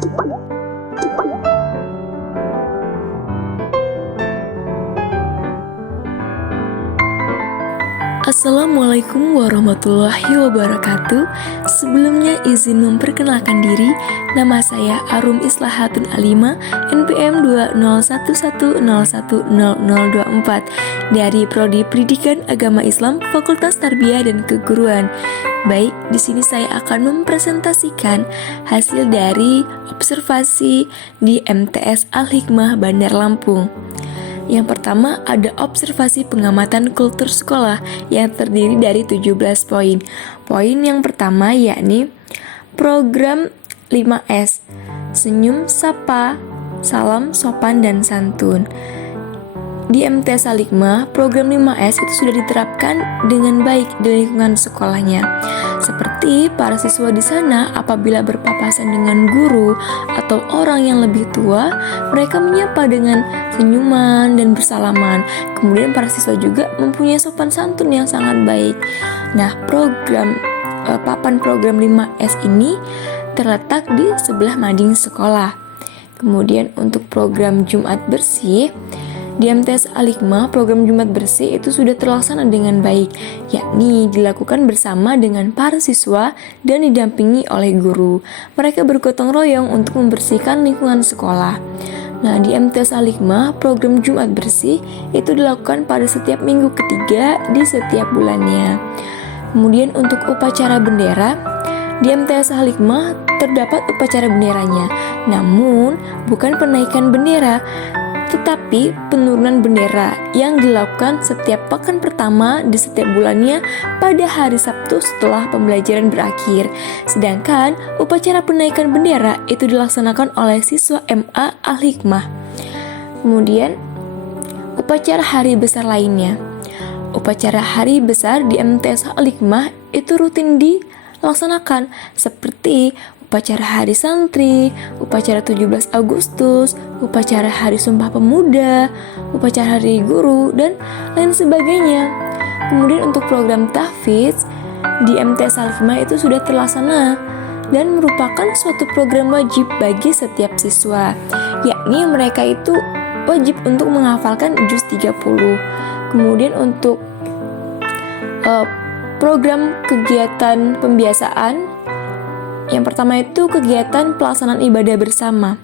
Assalamualaikum warahmatullahi wabarakatuh. Sebelumnya izin memperkenalkan diri. Nama saya Arum Islahatun Alima, NPM 20110100024 dari Prodi Pendidikan Agama Islam, Fakultas Tarbiyah dan Keguruan. Baik, di sini saya akan mempresentasikan hasil dari observasi di MTS Al-Hikmah Bandar Lampung. Yang pertama ada observasi pengamatan kultur sekolah yang terdiri dari 17 poin. Poin yang pertama yakni program 5S, senyum, sapa, salam, sopan, dan santun. Di MTS Al-Hikmah, program 5S itu sudah diterapkan dengan baik di lingkungan sekolahnya. Seperti para siswa di sana apabila berpapasan dengan guru atau orang yang lebih tua, mereka menyapa dengan senyuman dan bersalaman. Kemudian para siswa juga mempunyai sopan santun yang sangat baik. Nah, papan program 5S ini terletak di sebelah mading sekolah. Kemudian untuk program Jumat Bersih, di MTS Al-Hikmah, program Jumat Bersih itu sudah terlaksana dengan baik, yakni dilakukan bersama dengan para siswa dan didampingi oleh guru. Mereka bergotong royong untuk membersihkan lingkungan sekolah. Nah, di MTS Al-Hikmah, program Jumat Bersih itu dilakukan pada setiap minggu ketiga di setiap bulannya. Kemudian untuk upacara bendera, di MTS Al-Hikmah terdapat upacara benderanya, namun bukan penaikan bendera, tetapi penurunan bendera yang dilakukan setiap pekan pertama di setiap bulannya pada hari Sabtu setelah pembelajaran berakhir. Sedangkan upacara penaikan bendera itu dilaksanakan oleh siswa MA Al-Hikmah. Kemudian upacara hari besar lainnya. Upacara hari besar di MTS Al-Hikmah itu rutin dilaksanakan seperti upacara Hari Santri, upacara 17 Agustus, upacara Hari Sumpah Pemuda, upacara Hari Guru, dan lain sebagainya. Kemudian untuk program tahfidz di MTS Al-Hikmah itu sudah terlaksana dan merupakan suatu program wajib bagi setiap siswa, yakni mereka itu wajib untuk menghafalkan juz 30. Kemudian untuk program kegiatan pembiasaan, yang pertama itu kegiatan pelaksanaan ibadah bersama.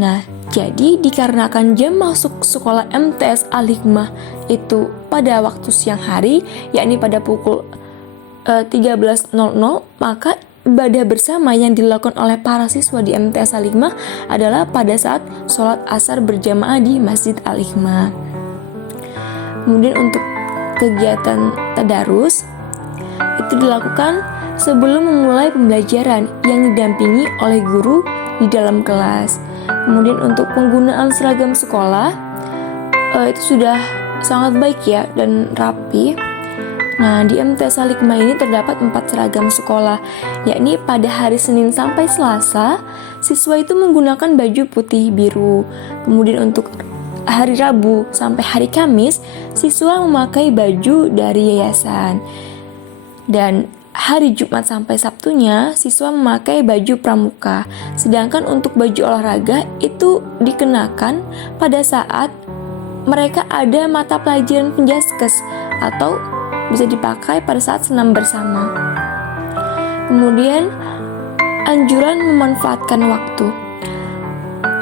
Nah, jadi dikarenakan jam masuk sekolah MTS Al-Hikmah itu pada waktu siang hari, yakni pada pukul 13.00, maka ibadah bersama yang dilakukan oleh para siswa di MTS Al-Hikmah adalah pada saat sholat asar berjamaah di Masjid Al-Hikmah. Kemudian untuk kegiatan tadarus itu dilakukan sebelum memulai pembelajaran yang didampingi oleh guru di dalam kelas. Kemudian untuk penggunaan seragam sekolah itu sudah sangat baik ya dan rapi. Nah, di MTS Al-Hikmah ini terdapat 4 seragam sekolah, yakni pada hari Senin sampai Selasa siswa itu menggunakan baju putih biru. Kemudian untuk hari Rabu sampai hari Kamis siswa memakai baju dari yayasan. Dan hari Jumat sampai Sabtunya siswa memakai baju pramuka. Sedangkan untuk baju olahraga itu dikenakan pada saat mereka ada mata pelajaran penjaskes atau bisa dipakai pada saat senam bersama. Kemudian anjuran memanfaatkan waktu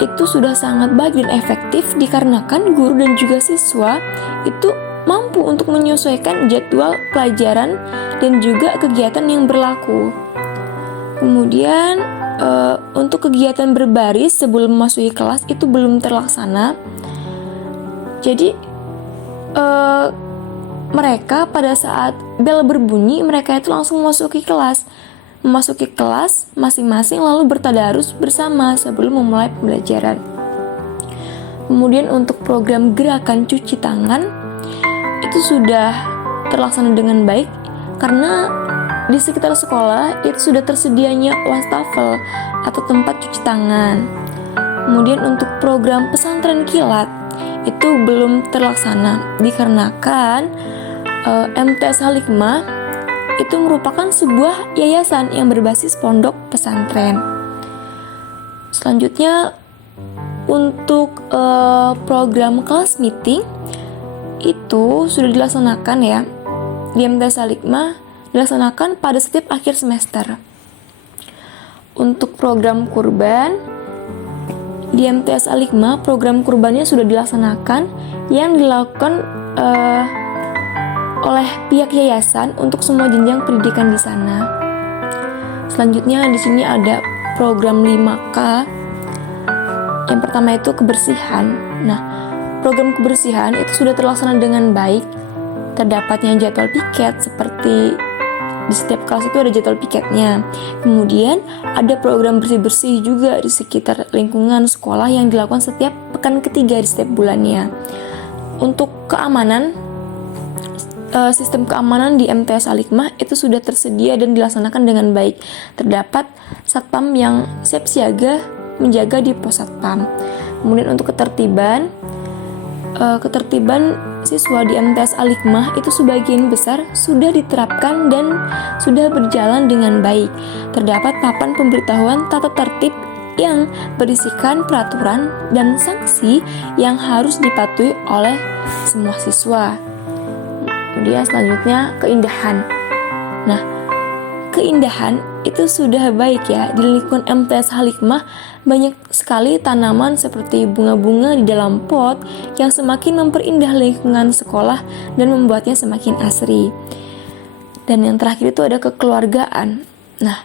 itu sudah sangat baik dan efektif dikarenakan guru dan juga siswa itu mampu untuk menyesuaikan jadwal pelajaran dan juga kegiatan yang berlaku. Kemudian untuk kegiatan berbaris sebelum memasuki kelas itu belum terlaksana. Jadi mereka pada saat bel berbunyi mereka itu langsung memasuki kelas masing-masing lalu bertadarus bersama sebelum memulai pembelajaran. Kemudian untuk program gerakan cuci tangan itu sudah terlaksana dengan baik karena di sekitar sekolah itu sudah tersedianya wastafel atau tempat cuci tangan. Kemudian untuk program pesantren kilat itu belum terlaksana dikarenakan MTS Al-Hikmah itu merupakan sebuah yayasan yang berbasis pondok pesantren. Selanjutnya untuk program kelas meeting itu sudah dilaksanakan ya di MTS Al-Hikmah, dilaksanakan pada setiap akhir semester. Untuk program kurban di MTS Al-Hikmah, program kurbannya sudah dilaksanakan yang dilakukan oleh pihak yayasan untuk semua jenjang pendidikan di sana. Selanjutnya di sini ada program 5K. Yang pertama itu kebersihan. Nah, program kebersihan itu sudah terlaksana dengan baik. Terdapatnya jadwal piket seperti di setiap kelas itu ada jadwal piketnya. Kemudian ada program bersih-bersih juga di sekitar lingkungan sekolah yang dilakukan setiap pekan ketiga di setiap bulannya. Untuk keamanan, sistem keamanan di MTS Al-Hikmah itu sudah tersedia dan dilaksanakan dengan baik. Terdapat satpam yang siap siaga menjaga di pos satpam. Kemudian untuk ketertiban siswa di MTS Al-Hikmah itu sebagian besar sudah diterapkan dan sudah berjalan dengan baik. Terdapat papan pemberitahuan tata tertib yang berisikan peraturan dan sanksi yang harus dipatuhi oleh semua siswa. Kemudian selanjutnya keindahan. Nah, keindahan itu sudah baik ya. Di lingkungan MTS Al-Hikmah banyak sekali tanaman seperti bunga-bunga di dalam pot yang semakin memperindah lingkungan sekolah dan membuatnya semakin asri. Dan yang terakhir itu ada kekeluargaan. Nah,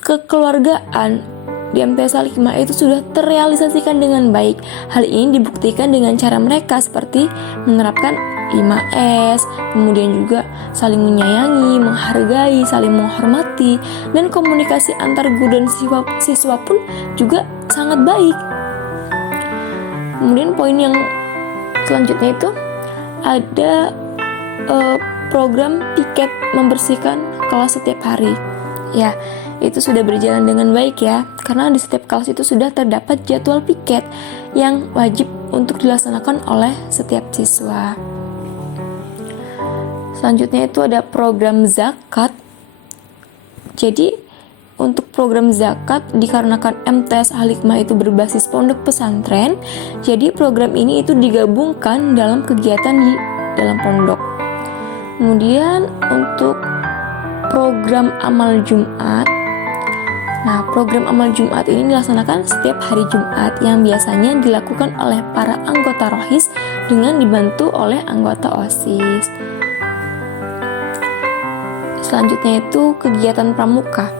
kekeluargaan di MTS Al-Hikmah itu sudah terrealisasikan dengan baik. Hal ini dibuktikan dengan cara mereka seperti menerapkan 5S, kemudian juga saling menyayangi, menghargai, saling menghormati, dan komunikasi antar guru dan siswa pun juga sangat baik. Kemudian poin yang selanjutnya itu ada program piket membersihkan kelas setiap hari. Ya, itu sudah berjalan dengan baik ya, karena di setiap kelas itu sudah terdapat jadwal piket yang wajib untuk dilaksanakan oleh setiap siswa. Selanjutnya itu ada program zakat. Jadi untuk program zakat dikarenakan MTS Al-Hikmah itu berbasis pondok pesantren, jadi program ini itu digabungkan dalam kegiatan di dalam pondok. Kemudian untuk program amal Jumat. Nah, program amal Jumat ini dilaksanakan setiap hari Jumat yang biasanya dilakukan oleh para anggota Rohis dengan dibantu oleh anggota OSIS. Selanjutnya itu kegiatan pramuka.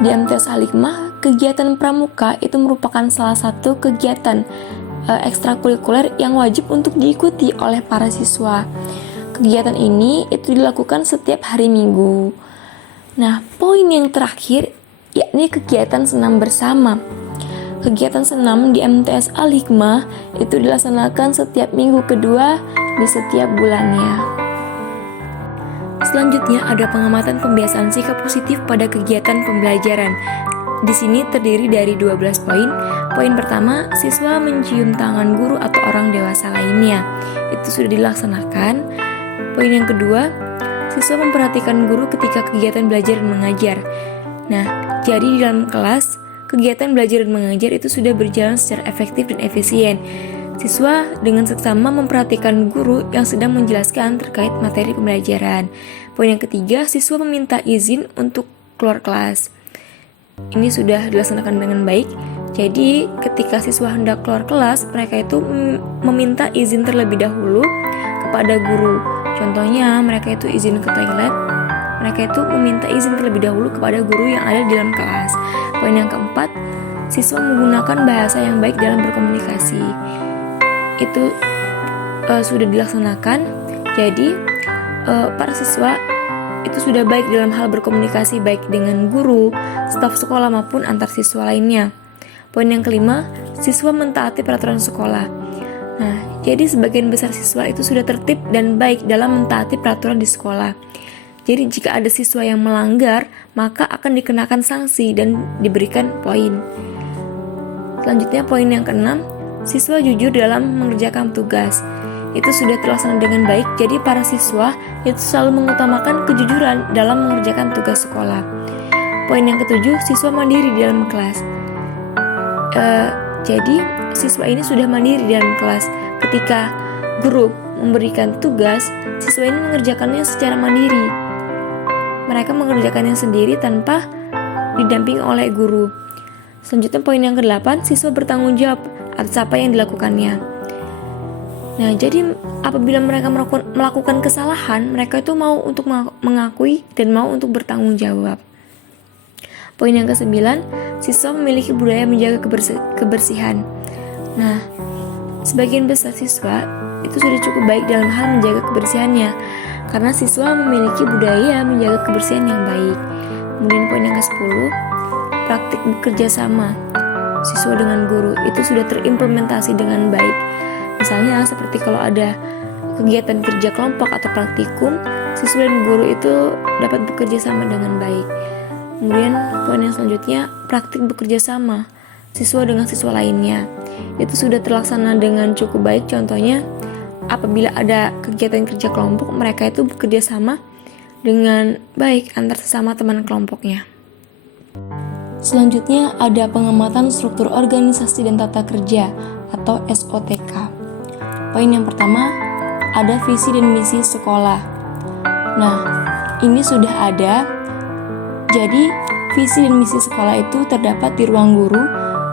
Di MTS Al-Hikmah, kegiatan pramuka itu merupakan salah satu kegiatan ekstrakurikuler yang wajib untuk diikuti oleh para siswa. Kegiatan ini itu dilakukan setiap hari Minggu. Nah, poin yang terakhir yakni kegiatan senam bersama. Kegiatan senam di MTS Al-Hikmah itu dilaksanakan setiap minggu kedua di setiap bulannya. Selanjutnya ada pengamatan pembiasaan sikap positif pada kegiatan pembelajaran. Di sini terdiri dari 12 poin. Poin pertama, siswa mencium tangan guru atau orang dewasa lainnya. Itu sudah dilaksanakan. Poin yang kedua, siswa memperhatikan guru ketika kegiatan belajar dan mengajar. Nah, jadi di dalam kelas, kegiatan belajar dan mengajar itu sudah berjalan secara efektif dan efisien. Siswa dengan seksama memperhatikan guru yang sedang menjelaskan terkait materi pembelajaran. Poin yang ketiga, siswa meminta izin untuk keluar kelas. Ini sudah dilaksanakan dengan baik. Jadi, ketika siswa hendak keluar kelas, mereka itu meminta izin terlebih dahulu kepada guru. Contohnya, mereka itu izin ke toilet. Mereka itu meminta izin terlebih dahulu kepada guru yang ada di dalam kelas. Poin yang keempat, siswa menggunakan bahasa yang baik dalam berkomunikasi. Itu sudah dilaksanakan. Jadi para siswa itu sudah baik dalam hal berkomunikasi baik dengan guru, staf sekolah maupun antar siswa lainnya. Poin yang kelima, siswa mentaati peraturan sekolah. Nah, jadi sebagian besar siswa itu sudah tertib dan baik dalam mentaati peraturan di sekolah. Jadi jika ada siswa yang melanggar, maka akan dikenakan sanksi dan diberikan poin. Selanjutnya poin yang keenam, siswa jujur dalam mengerjakan tugas. Itu sudah terlaksana dengan baik, jadi para siswa itu selalu mengutamakan kejujuran dalam mengerjakan tugas sekolah. Poin yang ketujuh, siswa mandiri di dalam kelas. Jadi siswa ini sudah mandiri dalam kelas. Ketika guru memberikan tugas, siswa ini mengerjakannya secara mandiri. Mereka mengerjakannya sendiri tanpa didampingi oleh guru. Selanjutnya poin yang ke-8, siswa bertanggung jawab atas apa yang dilakukannya. Nah, jadi apabila mereka melakukan kesalahan, mereka itu mau untuk mengakui dan mau untuk bertanggung jawab. Poin yang ke-9, siswa memiliki budaya menjaga kebersihan. Nah, sebagian besar siswa itu sudah cukup baik dalam hal menjaga kebersihannya, karena siswa memiliki budaya menjaga kebersihan yang baik. Kemudian poin yang ke-10, praktik bekerja sama siswa dengan guru itu sudah terimplementasi dengan baik. Misalnya seperti kalau ada kegiatan kerja kelompok atau praktikum, siswa dan guru itu dapat bekerja sama dengan baik. Kemudian poin yang selanjutnya, praktik bekerja sama siswa dengan siswa lainnya itu sudah terlaksana dengan cukup baik. Contohnya apabila ada kegiatan kerja kelompok, mereka itu bekerja sama dengan baik antar sesama teman kelompoknya. Selanjutnya ada pengamatan struktur organisasi dan tata kerja atau SOTK. Poin yang pertama, ada visi dan misi sekolah. Nah, ini sudah ada. Jadi, visi dan misi sekolah itu terdapat di ruang guru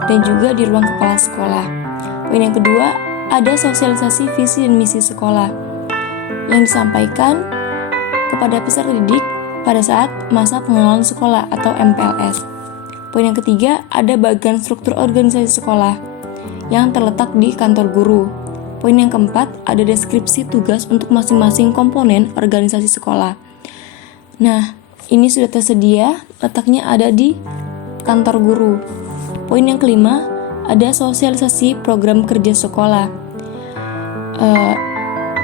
dan juga di ruang kepala sekolah. Poin yang kedua, ada sosialisasi visi dan misi sekolah yang disampaikan kepada peserta didik pada saat masa pengenalan sekolah atau MPLS. Poin yang ketiga, ada bagian struktur organisasi sekolah yang terletak di kantor guru. Poin yang keempat, ada deskripsi tugas untuk masing-masing komponen organisasi sekolah. Nah, ini sudah tersedia, letaknya ada di kantor guru. Poin yang kelima, ada sosialisasi program kerja sekolah.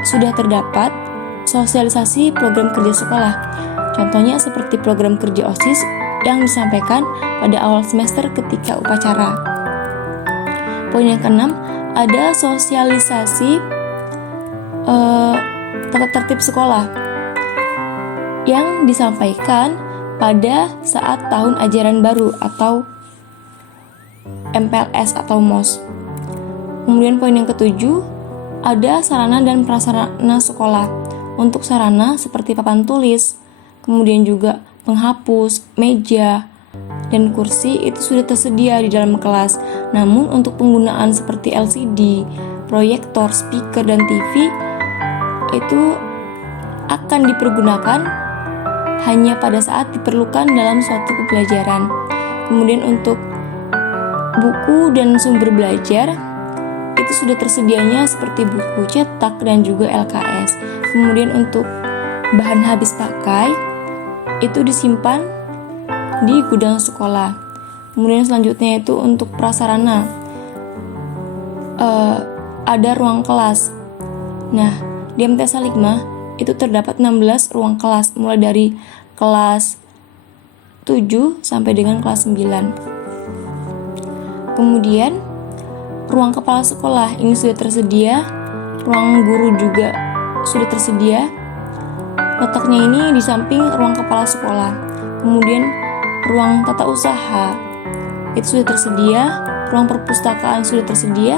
Sudah terdapat sosialisasi program kerja sekolah. Contohnya seperti program kerja OSIS yang disampaikan pada awal semester ketika upacara. Poin yang keenam, ada sosialisasi tata tertib sekolah yang disampaikan pada saat tahun ajaran baru atau MPLS atau MOS. Kemudian poin yang ketujuh, ada sarana dan prasarana sekolah. Untuk sarana seperti papan tulis, kemudian juga penghapus, meja, dan kursi itu sudah tersedia di dalam kelas. Namun untuk penggunaan seperti LCD, proyektor, speaker, dan TV itu akan dipergunakan hanya pada saat diperlukan dalam suatu pembelajaran. Kemudian untuk buku dan sumber belajar itu sudah tersedianya seperti buku cetak dan juga LKS. Kemudian untuk bahan habis pakai itu disimpan di gudang sekolah. Kemudian selanjutnya itu untuk prasarana, ada ruang kelas. Nah, di MTS Al-Hikmah itu terdapat 16 ruang kelas, mulai dari kelas 7 sampai dengan kelas 9. Kemudian ruang kepala sekolah ini sudah tersedia, ruang guru juga sudah tersedia. Letaknya ini di samping ruang kepala sekolah. Kemudian ruang tata usaha itu sudah tersedia, ruang perpustakaan sudah tersedia.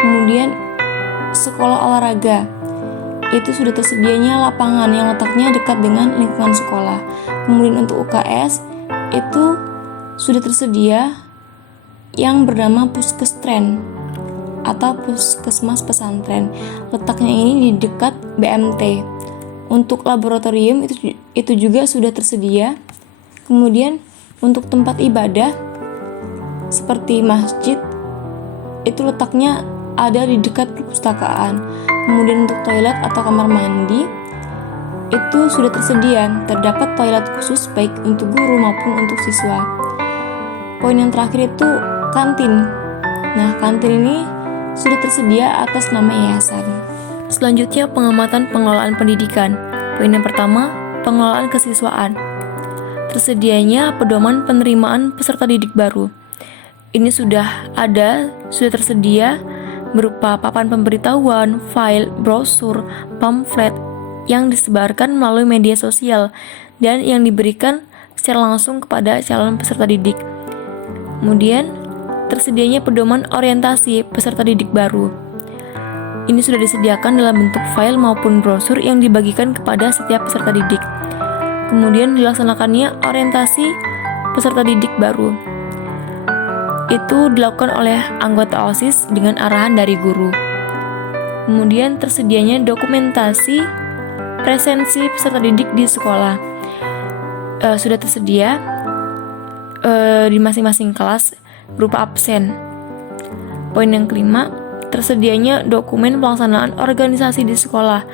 Kemudian sekolah olahraga itu sudah tersedianya lapangan yang letaknya dekat dengan lingkungan sekolah. Kemudian untuk UKS itu sudah tersedia yang bernama Puskestren atau Puskesmas Pesantren. Letaknya ini di dekat BMT. Untuk laboratorium itu juga sudah tersedia. Kemudian untuk tempat ibadah seperti masjid itu letaknya ada di dekat perpustakaan. Kemudian untuk toilet atau kamar mandi itu sudah tersedia. Terdapat toilet khusus baik untuk guru maupun untuk siswa. Poin yang terakhir itu kantin. Nah, kantin ini sudah tersedia atas nama yayasan. Selanjutnya pengamatan pengelolaan pendidikan. Poin yang pertama, pengelolaan kesiswaan. Tersedianya pedoman penerimaan peserta didik baru. Ini sudah tersedia berupa papan pemberitahuan, file, brosur, pamflet yang disebarkan melalui media sosial dan yang diberikan secara langsung kepada calon peserta didik. Kemudian tersedianya pedoman orientasi peserta didik baru. Ini sudah disediakan dalam bentuk file maupun brosur yang dibagikan kepada setiap peserta didik. Kemudian dilaksanakannya orientasi peserta didik baru. Itu dilakukan oleh anggota OSIS dengan arahan dari guru. Kemudian tersedianya dokumentasi presensi peserta didik di sekolah. Sudah tersedia di masing-masing kelas berupa absen. Poin yang kelima, tersedianya dokumen pelaksanaan organisasi di sekolah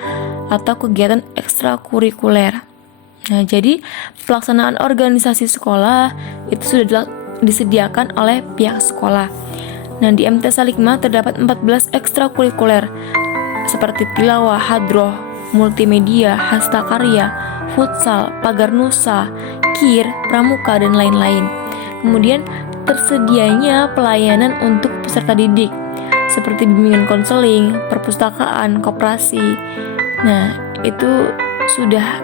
atau kegiatan ekstrakurikuler. Nah, jadi pelaksanaan organisasi sekolah itu sudah disediakan oleh pihak sekolah. Nah, di MT Salikma terdapat 14 ekstrakurikuler seperti tilawah, hadroh, multimedia, hastakarya, futsal, pagar nusa, kir, pramuka, dan lain-lain. Kemudian tersedianya pelayanan untuk peserta didik seperti bimbingan konseling, perpustakaan, koperasi. Nah, itu sudah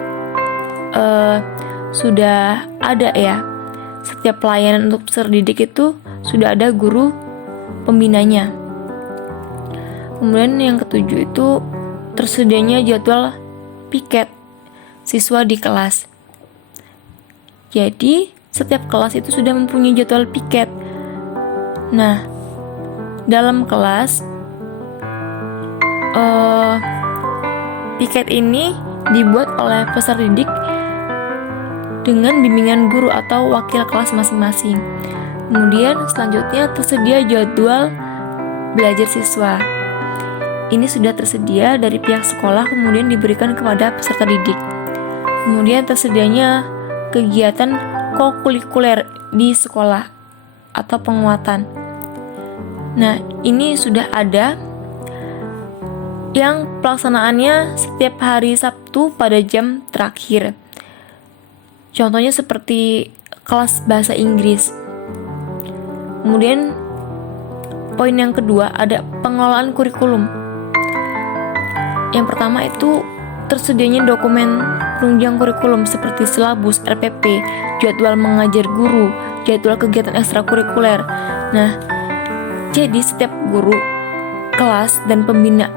ada ya. Setiap pelayanan untuk peserta didik itu sudah ada guru pembinanya. Kemudian yang ketujuh itu tersedianya jadwal piket siswa di kelas. Jadi setiap kelas itu sudah mempunyai jadwal piket. Nah, dalam kelas piket ini dibuat oleh peserta didik dengan bimbingan guru atau wakil kelas masing-masing. Kemudian selanjutnya tersedia jadwal belajar siswa. Ini sudah tersedia dari pihak sekolah, kemudian diberikan kepada peserta didik. Kemudian tersedianya kegiatan kokurikuler di sekolah atau penguatan. Nah, ini sudah ada yang pelaksanaannya setiap hari Sabtu pada jam terakhir. Contohnya seperti kelas bahasa Inggris. Kemudian poin yang kedua ada pengelolaan kurikulum. Yang pertama itu tersedianya dokumen penunjang kurikulum seperti silabus, RPP, jadwal mengajar guru, jadwal kegiatan ekstrakurikuler. Nah, jadi setiap guru, kelas, dan pembina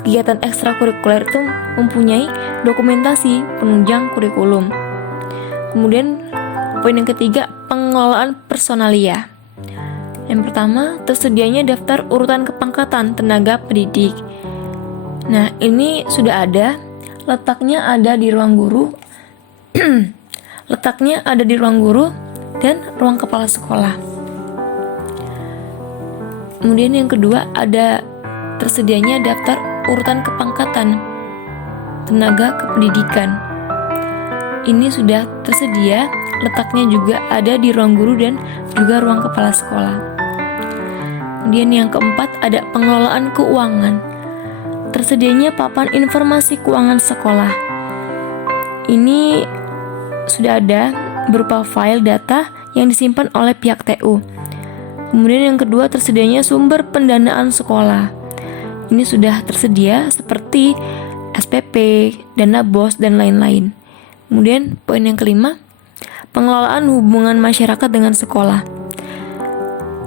kegiatan ekstrakurikuler itu mempunyai dokumentasi penunjang kurikulum. Kemudian poin yang ketiga, pengelolaan personalia. Yang pertama, tersedianya daftar urutan kepangkatan tenaga pendidik. Nah, ini sudah ada, letaknya ada di ruang guru, dan ruang kepala sekolah. Kemudian yang kedua ada tersedianya daftar urutan kepangkatan tenaga kependidikan. Ini sudah tersedia, letaknya juga ada di ruang guru dan juga ruang kepala sekolah. Kemudian yang keempat ada pengelolaan keuangan. Tersedianya papan informasi keuangan sekolah. Ini sudah ada berupa file data yang disimpan oleh pihak TU. Kemudian yang kedua tersedianya sumber pendanaan sekolah. Ini sudah tersedia seperti SPP, dana BOS, dan lain-lain. Kemudian poin yang kelima, pengelolaan hubungan masyarakat dengan sekolah.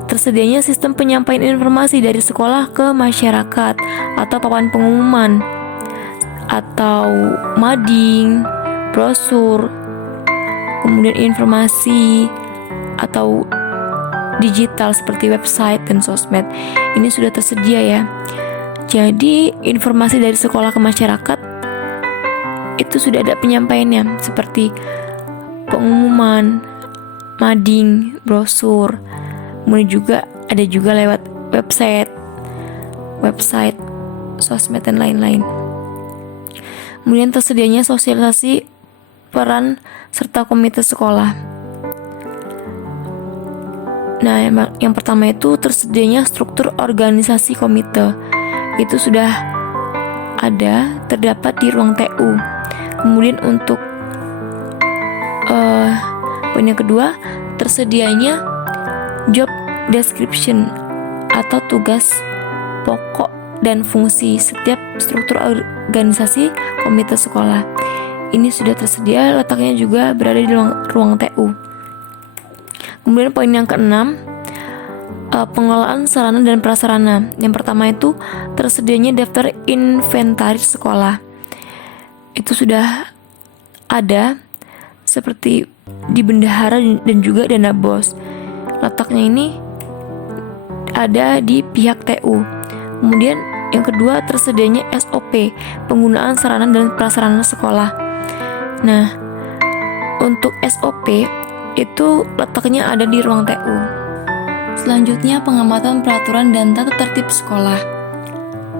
Tersedianya sistem penyampaian informasi dari sekolah ke masyarakat atau papan pengumuman atau mading, brosur, kemudian informasi atau digital seperti website dan sosmed. Ini sudah tersedia ya. Jadi informasi dari sekolah ke masyarakat itu sudah ada penyampaiannya seperti pengumuman, mading, brosur. Kemudian juga ada juga lewat website, sosmed, dan lain-lain. Kemudian tersedianya sosialisasi peran serta komite sekolah. Nah, yang pertama itu tersedianya struktur organisasi komite. Itu sudah ada, terdapat di ruang TU. Kemudian untuk poin yang kedua, tersedianya job description atau tugas pokok dan fungsi setiap struktur organisasi komite sekolah. Ini sudah tersedia, letaknya juga berada di ruang TU. Kemudian poin yang keenam, pengelolaan sarana dan prasarana. Yang pertama itu tersedianya daftar inventaris sekolah. Itu sudah ada seperti di bendahara dan juga dana bos. Letaknya ini ada di pihak TU. Kemudian yang kedua tersedianya SOP, penggunaan sarana dan prasarana sekolah. Nah, untuk SOP itu letaknya ada di ruang TU. Selanjutnya pengamatan peraturan dan tata tertib sekolah.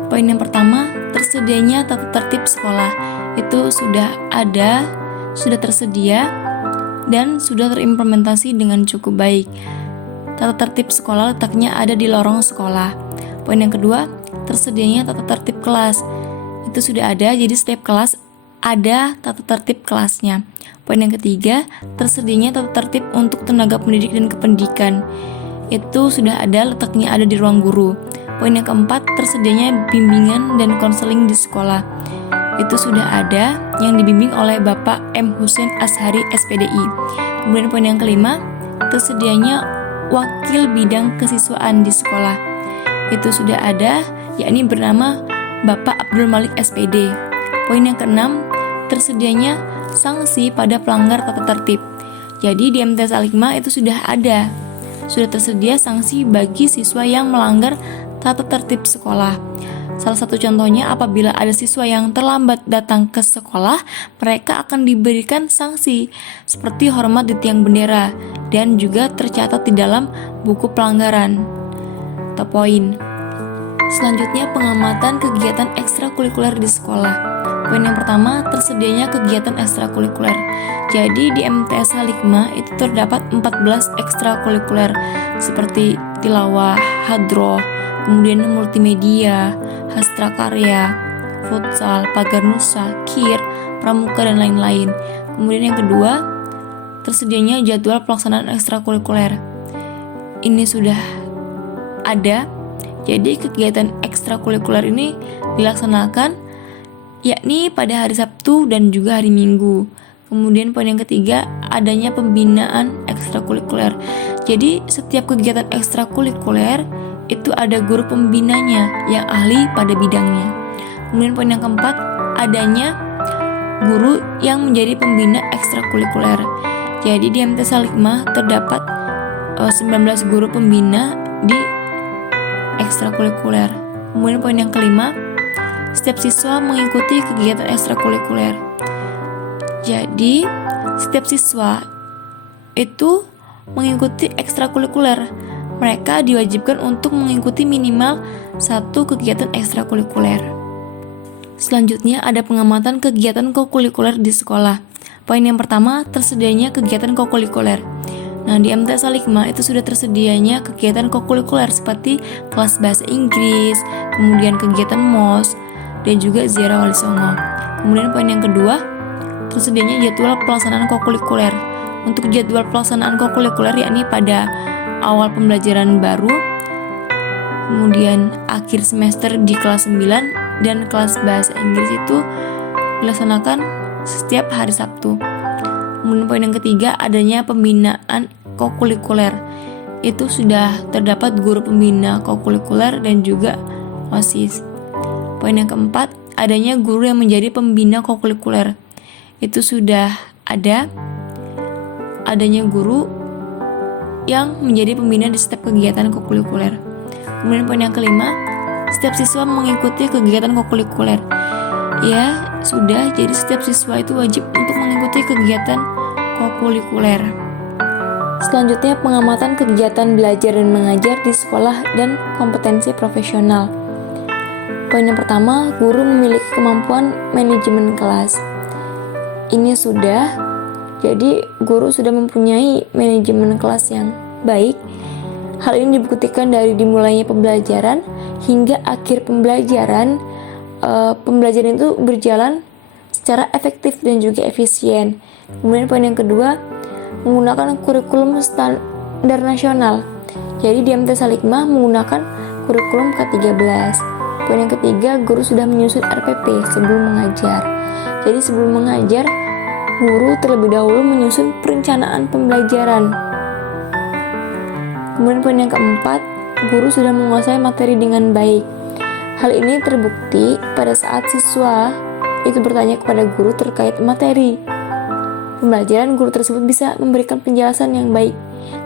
Poin yang pertama, tersedianya tata tertib sekolah. Itu sudah ada, sudah tersedia, dan sudah terimplementasi dengan cukup baik. Tata tertib sekolah letaknya ada di lorong sekolah. Poin yang kedua, tersedianya tata tertib kelas. Itu sudah ada, jadi setiap kelas ada tata tertib kelasnya. Poin yang ketiga, tersedianya tata tertib untuk tenaga pendidik dan kependidikan. Itu sudah ada, letaknya ada di ruang guru. Poin yang keempat, tersedianya bimbingan dan konseling di sekolah. Itu sudah ada, yang dibimbing oleh Bapak M. Husein Ashari SPDI. Kemudian poin yang kelima, tersedianya wakil bidang kesiswaan di sekolah. Itu sudah ada, yakni bernama Bapak Abdul Malik SPD. Poin yang keenam, tersedianya sanksi pada pelanggar tata tertib. Jadi di MTS Al-Hikmah itu sudah ada, sudah tersedia sanksi bagi siswa yang melanggar tata tertib sekolah. Salah satu contohnya, apabila ada siswa yang terlambat datang ke sekolah, mereka akan diberikan sanksi seperti hormat di tiang bendera dan juga tercatat di dalam buku pelanggaran atau poin. Selanjutnya pengamatan kegiatan ekstrakurikuler di sekolah. Poin yang pertama, tersedianya kegiatan ekstrakurikuler. Jadi di MTS Al-Hikmah itu terdapat 14 ekstrakurikuler seperti tilawah, hadroh, kemudian multimedia, hastra karya, futsal, pagar nusa, kir, pramuka, dan lain-lain. Kemudian yang kedua, tersedianya jadwal pelaksanaan ekstrakurikuler. Ini sudah ada, jadi kegiatan ekstrakurikuler ini dilaksanakan yakni pada hari Sabtu dan juga hari Minggu. Kemudian poin yang ketiga, adanya pembinaan ekstrakurikuler. Jadi setiap kegiatan ekstrakurikuler itu ada guru pembinanya yang ahli pada bidangnya. Kemudian poin yang keempat, adanya guru yang menjadi pembina ekstrakurikuler. Jadi di MTS Al-Hikmah terdapat 19 guru pembina di ekstrakurikuler. Kemudian poin yang kelima, setiap siswa mengikuti kegiatan ekstrakurikuler. Jadi setiap siswa itu mengikuti ekstrakurikuler. Mereka diwajibkan untuk mengikuti minimal satu kegiatan ekstrakurikuler. Selanjutnya ada pengamatan kegiatan kokurikuler di sekolah. Poin yang pertama, tersedianya kegiatan kokurikuler. Nah, di MTS Al-Hikmah itu sudah tersedianya kegiatan kokurikuler seperti kelas bahasa Inggris, kemudian kegiatan MOS, dan juga ziarah Wali Songo. Kemudian poin yang kedua, tersedianya jadwal pelaksanaan kokurikuler. Untuk jadwal pelaksanaan kokurikuler yakni pada awal pembelajaran baru, kemudian akhir semester di kelas 9, dan kelas bahasa Inggris itu dilaksanakan setiap hari Sabtu. Kemudian poin yang ketiga, adanya pembinaan kokurikuler. Itu sudah terdapat guru pembina kokurikuler dan juga OSIS. Poin yang keempat, adanya guru yang menjadi pembina kokurikuler. Itu sudah ada, adanya guru yang menjadi pembina di setiap kegiatan kokurikuler. Kemudian poin yang kelima, setiap siswa mengikuti kegiatan kokurikuler. Ya, sudah, jadi setiap siswa itu wajib untuk mengikuti kegiatan kokurikuler. Selanjutnya pengamatan kegiatan belajar dan mengajar di sekolah dan kompetensi profesional. Poin yang pertama, guru memiliki kemampuan manajemen kelas. Ini sudah, jadi guru sudah mempunyai manajemen kelas yang baik. Hal ini dibuktikan dari dimulainya pembelajaran hingga akhir pembelajaran. Pembelajaran itu berjalan secara efektif dan juga efisien. Kemudian poin yang kedua, menggunakan kurikulum standar nasional. Jadi di MTS Al-Hikmah menggunakan kurikulum K13. Poin yang ketiga, guru sudah menyusun RPP sebelum mengajar. Jadi sebelum mengajar, guru terlebih dahulu menyusun perencanaan pembelajaran. Kemudian poin yang keempat, guru sudah menguasai materi dengan baik. Hal ini terbukti pada saat siswa itu bertanya kepada guru terkait materi pembelajaran. Guru tersebut bisa memberikan penjelasan yang baik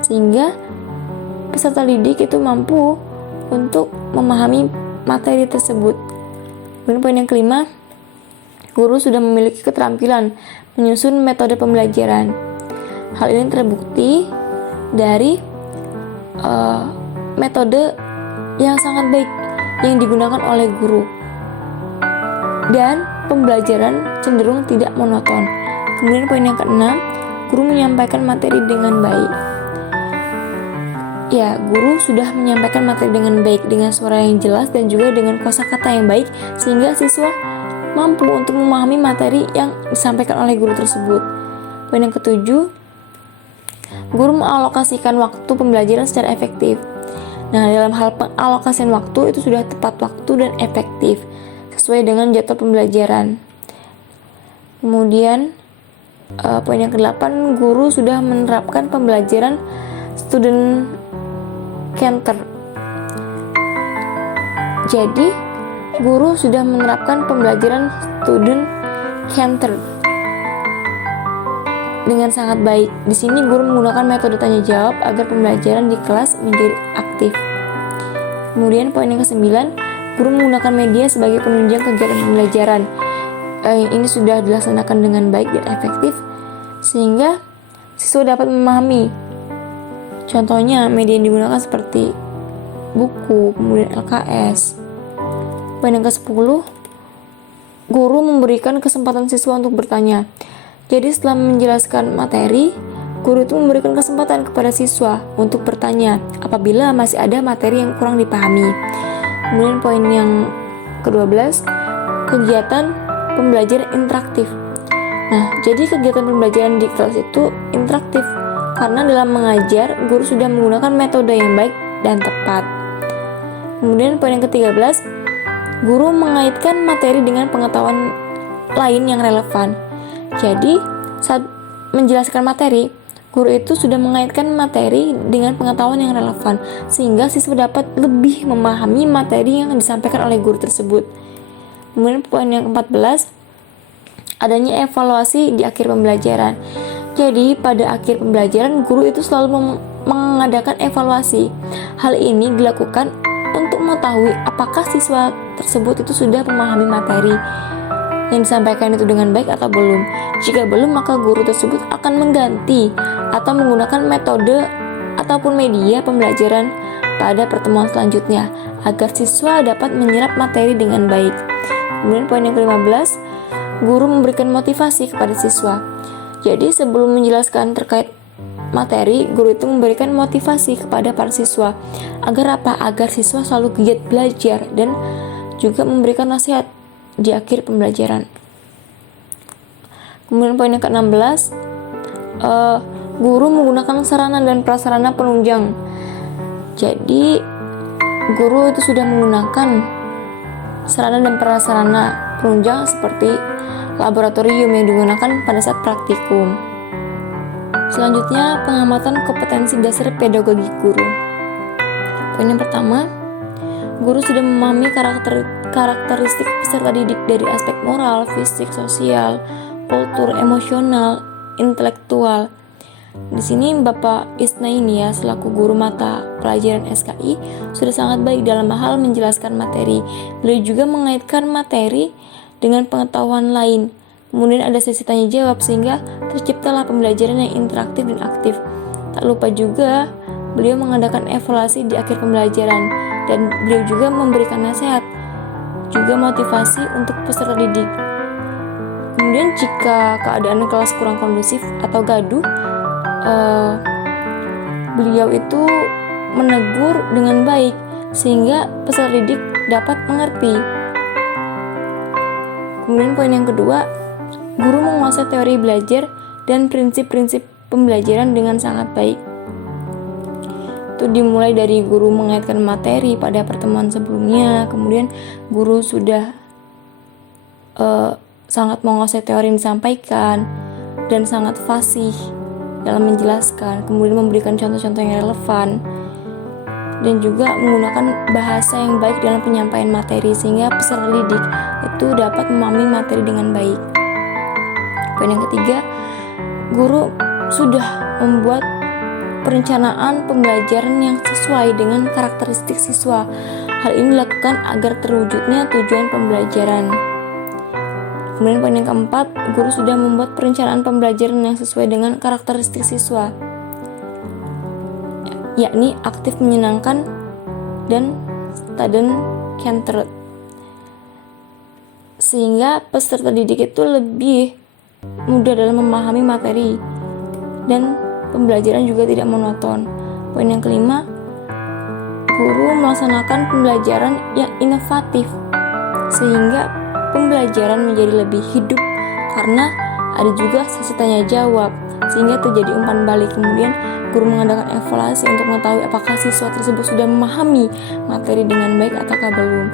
sehingga peserta didik itu mampu untuk memahami materi tersebut. Kemudian poin yang kelima, guru sudah memiliki keterampilan menyusun metode pembelajaran. Hal ini terbukti dari metode yang sangat baik yang digunakan oleh guru, dan pembelajaran cenderung tidak monoton. Kemudian poin yang keenam, guru menyampaikan materi dengan baik. Ya, guru sudah menyampaikan materi dengan baik, dengan suara yang jelas dan juga dengan kosakata yang baik, sehingga siswa mampu untuk memahami materi yang disampaikan oleh guru tersebut. Poin yang ketujuh, guru mengalokasikan waktu pembelajaran secara efektif. Nah, dalam hal pengalokasian waktu itu sudah tepat waktu dan efektif sesuai dengan jadwal pembelajaran. Kemudian poin yang ke-8, guru sudah menerapkan pembelajaran student center. Jadi, guru sudah menerapkan pembelajaran student center dengan sangat baik. Di sini guru menggunakan metode tanya jawab agar pembelajaran di kelas menjadi aktif. Kemudian poin yang ke-9, guru menggunakan media sebagai penunjang kegiatan pembelajaran. Ini sudah dilaksanakan dengan baik dan efektif sehingga siswa dapat memahami. Contohnya media yang digunakan seperti buku, kemudian LKS. Poin yang ke-10, guru memberikan kesempatan siswa untuk bertanya. Jadi setelah menjelaskan materi, guru itu memberikan kesempatan kepada siswa untuk bertanya apabila masih ada materi yang kurang dipahami. Kemudian poin yang ke-12, kegiatan pembelajaran interaktif. Nah, jadi kegiatan pembelajaran di kelas itu interaktif karena dalam mengajar, guru sudah menggunakan metode yang baik dan tepat. Kemudian poin yang ke-13, guru mengaitkan materi dengan pengetahuan lain yang relevan. Jadi, saat menjelaskan materi, guru itu sudah mengaitkan materi dengan pengetahuan yang relevan, sehingga siswa dapat lebih memahami materi yang disampaikan oleh guru tersebut. Kemudian poin yang ke-14, adanya evaluasi di akhir pembelajaran. Jadi, pada akhir pembelajaran, guru itu selalu mengadakan evaluasi. Hal ini dilakukan untuk mengetahui apakah siswa tersebut itu sudah memahami materi yang disampaikan itu dengan baik atau belum. Jika belum, maka guru tersebut akan mengganti atau menggunakan metode ataupun media pembelajaran pada pertemuan selanjutnya agar siswa dapat menyerap materi dengan baik. Kemudian poin yang ke-15, guru memberikan motivasi kepada siswa. Jadi sebelum menjelaskan terkait materi, guru itu memberikan motivasi kepada para siswa. Agar apa? Agar siswa selalu giat belajar dan juga memberikan nasihat di akhir pembelajaran. Kemudian poin yang ke-16, guru menggunakan sarana dan prasarana penunjang. Jadi guru itu sudah menggunakan sarana dan prasarana penunjang seperti laboratorium yang digunakan pada saat praktikum. Selanjutnya, pengamatan kompetensi dasar pedagogi guru. Poin yang pertama, guru sudah memahami karakteristik peserta didik dari aspek moral, fisik, sosial, kultur, emosional, intelektual. Di sini Bapak Isnaini ya selaku guru mata pelajaran SKI sudah sangat baik dalam hal menjelaskan materi. Beliau juga mengaitkan materi dengan pengetahuan lain. Kemudian ada sesi tanya jawab sehingga terciptalah pembelajaran yang interaktif dan aktif. Tak lupa juga beliau mengadakan evaluasi di akhir pembelajaran dan beliau juga memberikan nasihat juga motivasi untuk peserta didik. Kemudian jika keadaan kelas kurang kondusif atau gaduh, beliau itu menegur dengan baik sehingga peserta didik dapat mengerti. Kemudian poin yang kedua, guru menguasai teori belajar dan prinsip-prinsip pembelajaran dengan sangat baik. Itu dimulai dari guru mengaitkan materi pada pertemuan sebelumnya, kemudian guru sudah sangat menguasai teori yang disampaikan dan sangat fasih dalam menjelaskan, kemudian memberikan contoh-contoh yang relevan. dan juga menggunakan bahasa yang baik dalam penyampaian materi sehingga peserta didik itu dapat memahami materi dengan baik. Poin yang ketiga, guru sudah membuat perencanaan pembelajaran yang sesuai dengan karakteristik siswa. Hal ini dilakukan agar terwujudnya tujuan pembelajaran. Kemudian poin yang keempat, guru sudah membuat perencanaan pembelajaran yang sesuai dengan karakteristik siswa, yakni aktif, menyenangkan, dan student-centered, sehingga peserta didik itu lebih mudah dalam memahami materi dan pembelajaran juga tidak monoton. Poin yang kelima, guru melaksanakan pembelajaran yang inovatif sehingga pembelajaran menjadi lebih hidup karena ada juga sesi tanya jawab sehingga terjadi umpan balik. Kemudian guru mengadakan evaluasi untuk mengetahui apakah siswa tersebut sudah memahami materi dengan baik ataukah belum.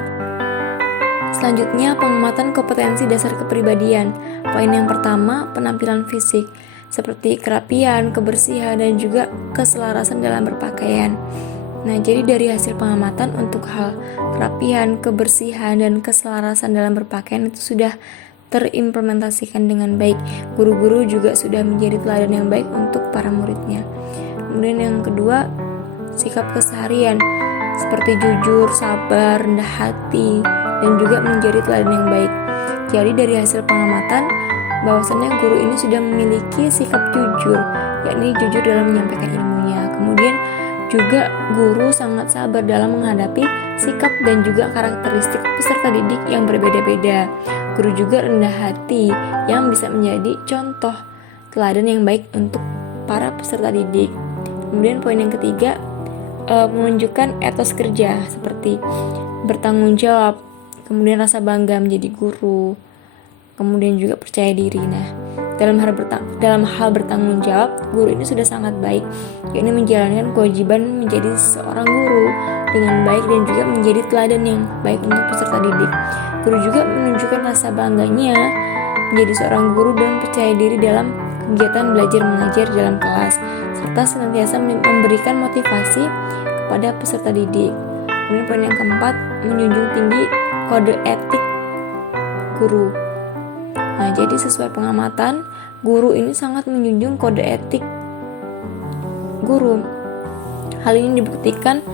Selanjutnya, pengamatan kompetensi dasar kepribadian. Poin yang pertama, penampilan fisik seperti kerapian, kebersihan, dan juga keselarasan dalam berpakaian. Nah, jadi dari hasil pengamatan untuk hal kerapian, kebersihan, dan keselarasan dalam berpakaian itu sudah terimplementasikan dengan baik. Guru-guru juga sudah menjadi teladan yang baik untuk para muridnya. Kemudian yang kedua, sikap keseharian seperti jujur, sabar, rendah hati, dan juga menjadi teladan yang baik. Jadi dari hasil pengamatan bahwasannya guru ini sudah memiliki sikap jujur, yakni jujur dalam menyampaikan ilmunya. Kemudian juga guru sangat sabar dalam menghadapi sikap dan juga karakteristik peserta didik yang berbeda-beda. Guru juga rendah hati yang bisa menjadi contoh teladan yang baik untuk para peserta didik. Kemudian poin yang ketiga, menunjukkan etos kerja seperti bertanggung jawab, kemudian rasa bangga menjadi guru, kemudian juga percaya diri. Nah, dalam hal bertanggung jawab, guru ini sudah sangat baik, yakni menjalankan kewajiban menjadi seorang guru dengan baik dan juga menjadi teladan yang baik untuk peserta didik. Guru juga menunjukkan rasa bangganya menjadi seorang guru dan percaya diri dalam kegiatan belajar mengajar dalam kelas, serta senantiasa memberikan motivasi kepada peserta didik. Kemudian poin yang keempat, menjunjung tinggi kode etik guru. Nah, jadi sesuai pengamatan, guru ini sangat menjunjung kode etik guru. Hal ini dibuktikan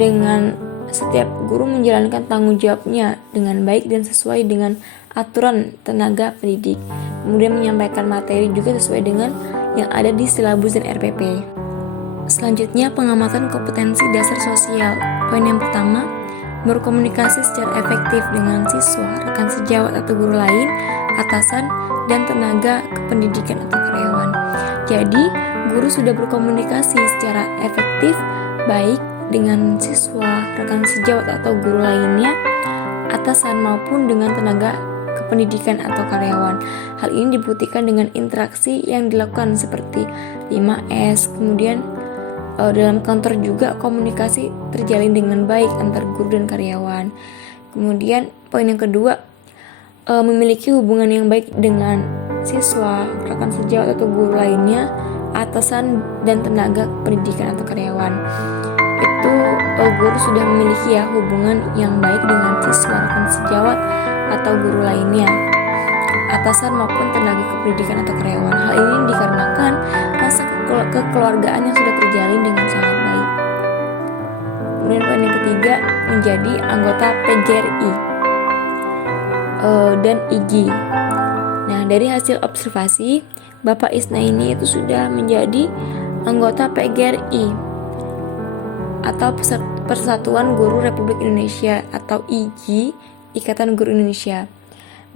dengan setiap guru menjalankan tanggung jawabnya dengan baik dan sesuai dengan aturan tenaga pendidik. Kemudian menyampaikan materi juga sesuai dengan yang ada di silabus dan RPP. Selanjutnya, pengamatan kompetensi dasar sosial. Poin yang pertama, berkomunikasi secara efektif dengan siswa, rekan sejawat atau guru lain, atasan, dan tenaga kependidikan atau karyawan. Jadi, guru sudah berkomunikasi secara efektif baik dengan siswa, rekan sejawat atau guru lainnya, atasan maupun dengan tenaga kependidikan atau karyawan. Hal ini dibuktikan dengan interaksi yang dilakukan seperti 5S. Kemudian dalam kantor juga komunikasi terjalin dengan baik antar guru dan karyawan. Kemudian poin yang kedua, memiliki hubungan yang baik dengan siswa, rekan sejawat atau guru lainnya, atasan, dan tenaga pendidikan atau karyawan. Itu guru sudah memiliki hubungan yang baik dengan siswa, rekan sejawat atau guru lainnya, atasan maupun tenaga kependidikan atau karyawan. Hal ini dikarenakan rasa kekeluargaan yang sudah terjalin dengan sangat baik. Kemudian poin yang ketiga, menjadi anggota PGRI dan IGI. Nah, dari hasil observasi, Bapak Isna ini itu sudah menjadi anggota PGRI atau Persatuan Guru Republik Indonesia atau IGI, Ikatan Guru Indonesia.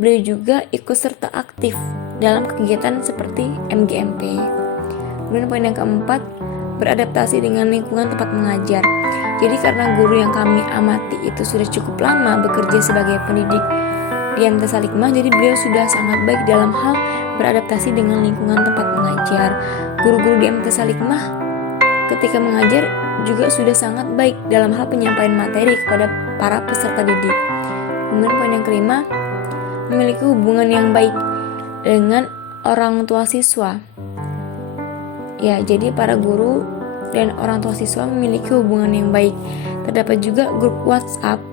Beliau juga ikut serta aktif dalam kegiatan seperti MGMP. Kemudian poin yang keempat, beradaptasi dengan lingkungan tempat mengajar. Jadi karena guru yang kami amati itu sudah cukup lama bekerja sebagai pendidik di MT Salikmah, jadi beliau sudah sangat baik dalam hal beradaptasi dengan lingkungan tempat mengajar. Guru-guru di MT Salikmah ketika mengajar juga sudah sangat baik dalam hal penyampaian materi kepada para peserta didik. Kemudian poin yang kelima, memiliki hubungan yang baik dengan orang tua siswa. Ya, jadi para guru dan orang tua siswa memiliki hubungan yang baik. Terdapat juga grup WhatsApp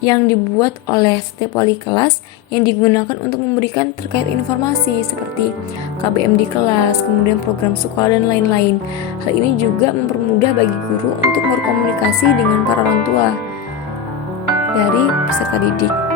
yang dibuat oleh setiap wali kelas yang digunakan untuk memberikan terkait informasi seperti KBM di kelas, kemudian program sekolah dan lain-lain. Hal ini juga mempermudah bagi guru untuk berkomunikasi dengan para orang tua dari peserta didik.